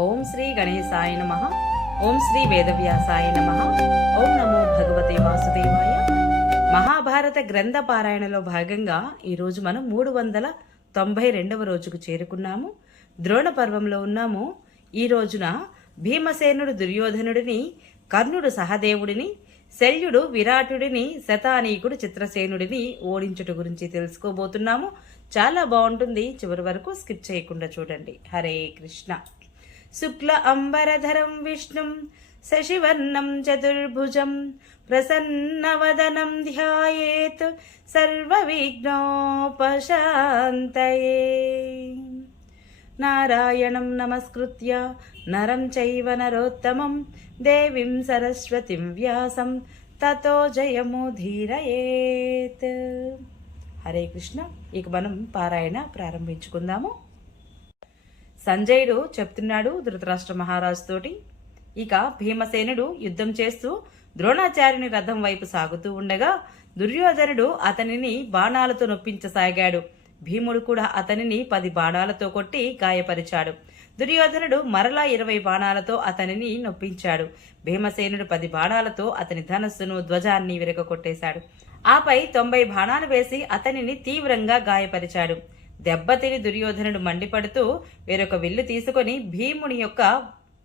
ఓం శ్రీ గణేశాయ నమః. ఓం శ్రీ వేదవ్యాసాయ నమః. ఓం నమో భగవతే వాసుదేవాయ. మహాభారత గ్రంథ పారాయణలో భాగంగా ఈరోజు మనం 392వ రోజుకు చేరుకున్నాము. ద్రోణ పర్వంలో ఉన్నాము. ఈ రోజున భీమసేనుడు దుర్యోధనుడిని, కర్ణుడు సహదేవుడిని, శల్యుడు విరాటుడిని, శతానీకుడు చిత్రసేనుడిని ఓడించుట గురించి తెలుసుకోబోతున్నాము. చాలా బాగుంటుంది, చివరి వరకు స్కిప్ చేయకుండా చూడండి. హరే కృష్ణ. శుక్ల అంబరధరం విష్ణుం శశివర్ణం చతుర్భుజం ప్రసన్నవదనం ధ్యాయేత్ సర్వవిఘ్నోపశాంతయే. నారాయణం నమస్కృత్య నరం చైవ నరోత్తమం దేవీం సరస్వతిం వ్యాసం తతో జయముదీరయేత్. హరే కృష్ణ. ఇక మనం పారాయణ ప్రారంభించుకుందాము. సంజయుడు చెప్తున్నాడు ధృతరాష్ట్ర మహారాజుతోటి. ఇక భీమసేనుడు యుద్ధం చేస్తూ ద్రోణాచార్యుని రథం వైపు సాగుతూ ఉండగా దుర్యోధనుడు అతనిని బాణాలతో నొప్పించసాగాడు. భీముడు కూడా అతనిని 10 బాణాలతో కొట్టి గాయపరిచాడు. దుర్యోధనుడు మరలా 20 బాణాలతో అతనిని నొప్పించాడు. భీమసేనుడు 10 బాణాలతో అతని ధనస్సును, ధ్వజాన్ని విరగొట్టేశాడు. ఆపై 90 బాణాలు వేసి అతనిని తీవ్రంగా గాయపరిచాడు. దెబ్బతిని దుర్యోధనుడు మండిపడుతూ వేరొక విల్లు తీసుకొని భీముని యొక్క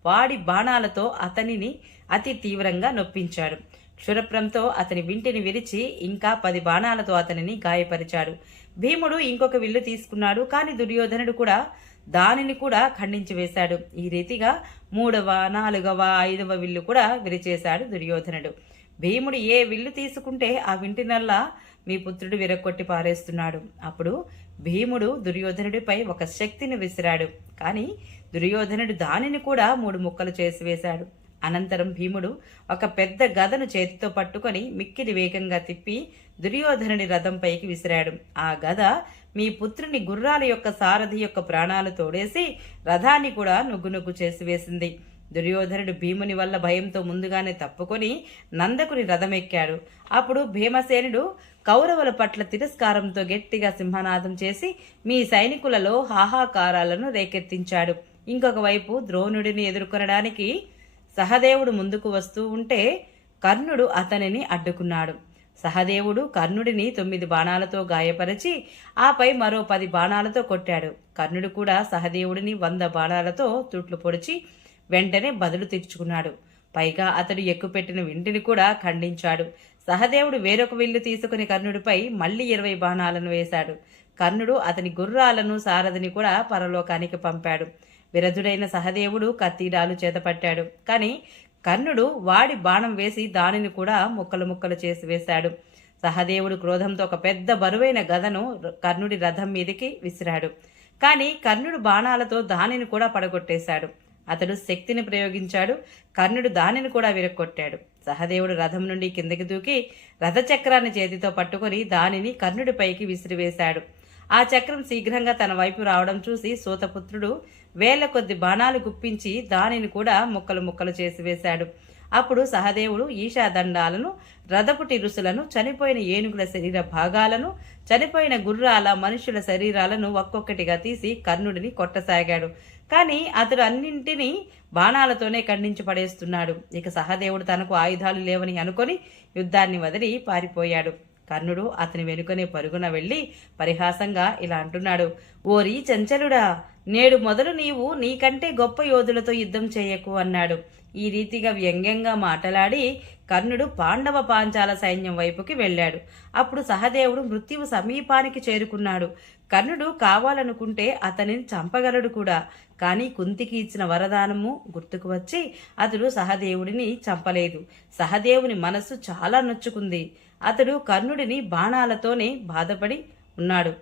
వాడి బాణాలతో అతనిని అతి తీవ్రంగా నొప్పించాడు. క్షురప్రంతో అతని వింటిని విరిచి ఇంకా 10 బాణాలతో అతనిని గాయపరిచాడు. భీముడు ఇంకొక విల్లు తీసుకున్నాడు. కానీ దుర్యోధనుడు కూడా దానిని కూడా ఖండించి వేశాడు. ఈ రీతిగా 3వ, 4వ, 5వ విల్లు కూడా విరిచేశాడు దుర్యోధనుడు. భీముడు ఏ విల్లు తీసుకుంటే ఆ వింటినల్లా మీ పుత్రుడు విరగొట్టి పారేస్తున్నాడు. అప్పుడు భీముడు దుర్యోధనుడిపై ఒక శక్తిని విసిరాడు. కానీ దుర్యోధనుడు దానిని కూడా 3 ముక్కలు చేసి వేశాడు. అనంతరం భీముడు ఒక పెద్ద గదను చేతితో పట్టుకొని మిక్కిలి వేగంగా తిప్పి దుర్యోధనుడి రథంపైకి విసిరాడు. ఆ గద మీ పుత్రుని గుర్రాల యొక్క సారథి యొక్క ప్రాణాలు తోడేసి రథాన్ని కూడా నుగ్గునుగ్గు చేసి వేసింది. దుర్యోధనుడు భీముని వల్ల భయంతో ముందుగానే తప్పుకొని నందకుని రథమెక్కాడు. అప్పుడు భీమసేనుడు కౌరవుల పట్ల తిరస్కారంతో గట్టిగా సింహనాదం చేసి మీ సైనికులలో హాహాకారాలను రేకెత్తించాడు. ఇంకొక వైపు ద్రోణుడిని ఎదుర్కొనడానికి సహదేవుడు ముందుకు వస్తూ ఉంటే కర్ణుడు అతనిని అడ్డుకున్నాడు. సహదేవుడు కర్ణుడిని 9 బాణాలతో గాయపరిచి ఆపై మరో 10 బాణాలతో కొట్టాడు. కర్ణుడు కూడా సహదేవుడిని 100 బాణాలతో తుట్లు పొడిచి వెంటనే బదులు తీర్చుకున్నాడు. పైగా అతడు ఎక్కుపెట్టిన వింటిని కూడా ఖండించాడు. సహదేవుడు వేరొక విల్లు తీసుకుని కర్ణుడిపై మళ్లీ 20 బాణాలను వేశాడు. కర్ణుడు అతని గుర్రాలను, సారథిని కూడా పరలోకానికి పంపాడు. విరధుడైన సహదేవుడు కత్తిడాలు చేతపట్టాడు. కానీ కర్ణుడు వాడి బాణం వేసి దానిని కూడా ముక్కలు ముక్కలు చేసి వేశాడు. సహదేవుడు క్రోధంతో ఒక పెద్ద బరువైన గదను కర్ణుడి రథం మీదికి విసిరాడు. కానీ కర్ణుడు బాణాలతో దానిని కూడా పడగొట్టేశాడు. అతడు శక్తిని ప్రయోగించాడు. కర్ణుడు దానిని కూడా విరక్కొట్టాడు. సహదేవుడు రథం నుండి కిందకి దూకి రథచక్రాన్ని చేతితో పట్టుకొని దానిని కర్ణుడిపైకి విసిరివేశాడు. ఆ చక్రం శీఘ్రంగా తన వైపు రావడం చూసి సూతపుత్రుడు వేల కొద్ది బాణాలు గుప్పించి దానిని కూడా ముక్కలు ముక్కలు చేసి వేశాడు. అప్పుడు సహదేవుడు ఈశాదండాలను, రథపుటి రుసులను, చనిపోయిన ఏనుగుల శరీర భాగాలను, చనిపోయిన గుర్రాల, మనుషుల శరీరాలను ఒక్కొక్కటిగా తీసి కర్ణుడిని కొట్టసాగాడు. కానీ అతడు అన్నింటినీ బాణాలతోనే ఖండించి పడేస్తున్నాడు. ఇక సహదేవుడు తనకు ఆయుధాలు లేవని అనుకొని యుద్ధాన్ని వదిలి పారిపోయాడు. కర్ణుడు అతని వెనుకనే పరుగున వెళ్లి పరిహాసంగా ఇలా అంటున్నాడు. ఓరి చంచలుడా, నేడు మొదలు నీవు నీకంటే గొప్ప యోధులతో యుద్ధం చేయకు అన్నాడు. ఈ రీతిగా వ్యంగ్యంగా మాటలాడి కర్ణుడు పాండవ పాంచాల సైన్యం వైపుకి వెళ్ళాడు. అప్పుడు సహదేవుడు మృత్యువు సమీపానికి చేరుకున్నాడు. కర్ణుడు కావాలనుకుంటే అతనిని చంపగలడు కూడా. కానీ కుంతికి ఇచ్చిన వరదానము గుర్తుకు వచ్చి అతడు సహదేవుడిని చంపలేదు. సహదేవుని మనస్సు చాలా నొచ్చుకుంది. అతడు కర్ణుడిని బాణాలతోనే బాధపడి ఉన్నాడు.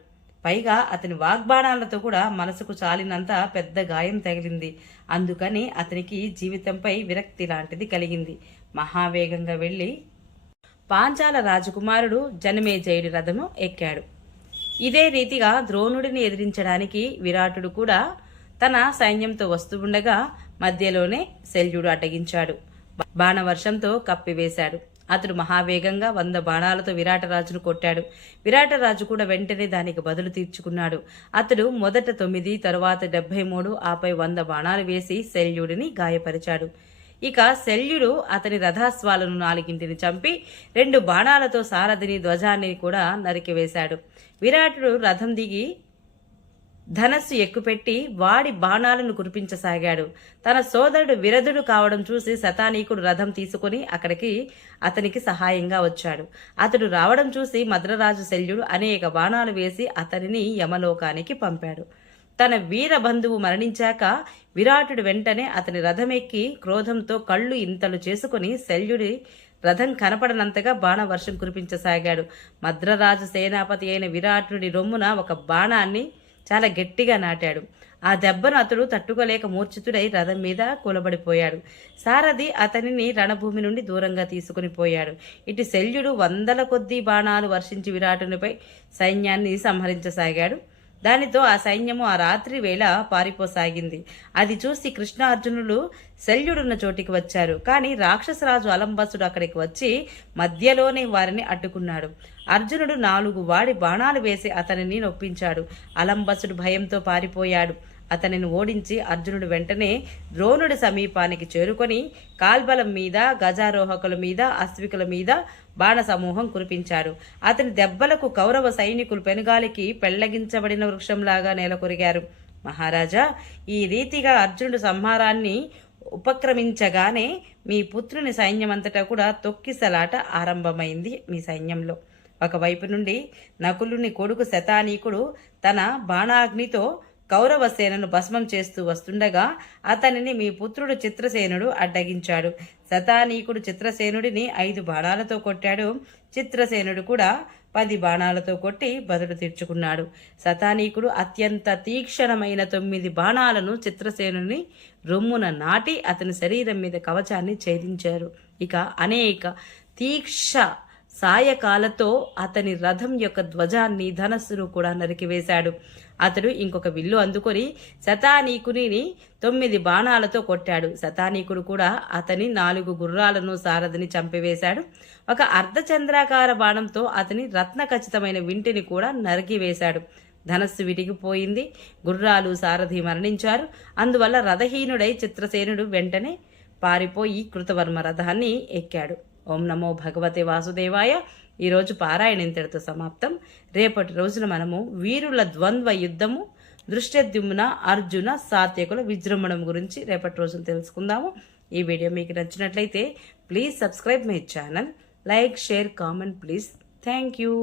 పైగా అతని వాగ్బాణాలతో కూడా మనసుకు చాలినంత పెద్ద గాయం తగిలింది. అందుకని అతనికి జీవితంపై విరక్తి లాంటిది కలిగింది. మహావేగంగా వెళ్లి పాంచాల రాజకుమారుడు జనమేజయుడి రథము ఎక్కాడు. ఇదే రీతిగా ద్రోణుడిని ఎదిరించడానికి విరాటుడు కూడా తన సైన్యంతో వస్తూ ఉండగా మధ్యలోనే శల్యుడు అడ్డగించాడు. బాణవర్షంతో కప్పివేశాడు. అతడు మహావేగంగా 100 బాణాలతో విరాటరాజును కొట్టాడు. విరాటరాజు కూడా వెంటనే దానికి బదులు తీర్చుకున్నాడు. అతడు మొదట 9, తరువాత 73, ఆపై 100 బాణాలు వేసి శల్యుడిని గాయపరిచాడు. ఇక శల్యుడు అతని రథాశ్వాలను 4 చంపి 2 బాణాలతో సారథిని ధ్వజాన్ని కూడా నరికివేశాడు. విరాటుడు రథం దిగి ధనస్సు ఎక్కుపెట్టి వాడి బాణాలను కురిపించసాగాడు. తన సోదరుడు విరధుడు కావడం చూసి శతానీకుడు రథం తీసుకుని అతనికి సహాయంగా వచ్చాడు. అతడు రావడం చూసి మద్రరాజు శల్యుడు అనేక బాణాలు వేసి అతనిని యమలోకానికి పంపాడు. తన వీర బంధువు మరణించాక విరాటుడు వెంటనే అతని రథమెక్కి క్రోధంతో కళ్ళు ఇంతలు చేసుకుని శల్యుడి రథం కనపడనంతగా బాణవర్షం కురిపించసాగాడు. మద్రరాజు సేనాపతి అయిన విరాటుడి రొమ్మున ఒక బాణాన్ని చాలా గట్టిగా నాటాడు. ఆ దెబ్బను అతడు తట్టుకోలేక మూర్ఛితుడై రథం మీద కూలబడిపోయాడు. సారథి అతనిని రణభూమి నుండి దూరంగా తీసుకుని పోయాడు. ఇటు శల్యుడు 100 కొద్దీ బాణాలు వర్షించి విరాటునిపై సైన్యాన్ని సంహరించసాగాడు. దానితో ఆ సైన్యము ఆ రాత్రి వేళ పారిపోసాగింది. అది చూసి కృష్ణార్జునులు శల్యుడున్న చోటికి వచ్చారు. కానీ రాక్షసరాజు అలంబసుడు అక్కడికి వచ్చి మధ్యలోనే వారిని అడ్డుకున్నాడు. అర్జునుడు 4 వాడి బాణాలు వేసి అతనిని నొప్పించాడు. అలంబసుడు భయంతో పారిపోయాడు. అతనిని ఓడించి అర్జునుడు వెంటనే ద్రోణుడి సమీపానికి చేరుకొని కాల్బలం మీద, గజారోహకుల మీద, అశ్వికుల మీద బాణ సమూహం కురిపించాడు. అతని దెబ్బలకు కౌరవ సైనికులు పెనుగాలికి పెళ్లగించబడిన వృక్షంలాగా నేలకొరిగారు. మహారాజా, ఈ రీతిగా అర్జునుడు సంహారాన్ని ఉపక్రమించగానే మీ పుత్రుని సైన్యమంతటా కూడా తొక్కిసలాట ఆరంభమైంది. మీ సైన్యంలో ఒకవైపు నుండి నకులుని కొడుకు శతానీకుడు తన బాణాగ్నితో కౌరవ సేనను భస్మం చేస్తూ వస్తుండగా అతనిని మీ పుత్రుడు చిత్రసేనుడు అడ్డగించాడు. శతానీకుడు చిత్రసేనుడిని 5 బాణాలతో కొట్టాడు. చిత్రసేనుడు కూడా 10 బాణాలతో కొట్టి బదులు తీర్చుకున్నాడు. శతానీకుడు అత్యంత తీక్షణమైన 9 బాణాలను చిత్రసేనుని రొమ్మున నాటి అతని శరీరం మీద కవచాన్ని ఛేదించారు. ఇక అనేక తీక్ష సాయకాలతో అతని రథం యొక్క ధ్వజాన్ని, ధనస్సును కూడా నరికివేశాడు. అతడు ఇంకొక విల్లు అందుకొని శతానీకుని 9 బాణాలతో కొట్టాడు. శతానీకుడు కూడా అతని 4 గుర్రాలను, సారథిని చంపివేశాడు. ఒక అర్ధచంద్రాకార బాణంతో అతని రత్న ఖచ్చితమైన వింటిని కూడా నరికివేశాడు. ధనస్సు విడిగిపోయింది. గుర్రాలు, సారథి మరణించారు. అందువల్ల రథహీనుడై చిత్రసేనుడు వెంటనే పారిపోయి కృతవర్మ రథాన్ని ఎక్కాడు. ఓం నమో భగవతే వాసుదేవాయ. ఈరోజు పారాయణ ఇంతటితో సమాప్తం. రేపటి రోజున మనము వీరుల ద్వంద్వ యుద్ధము, దృష్టద్యుమ్న, అర్జున, సాత్యకుల విజృంభణం గురించి రేపటి రోజున తెలుసుకుందాము. ఈ వీడియో మీకు నచ్చినట్లయితే please subscribe my channel, like, share, comment please. Thank you.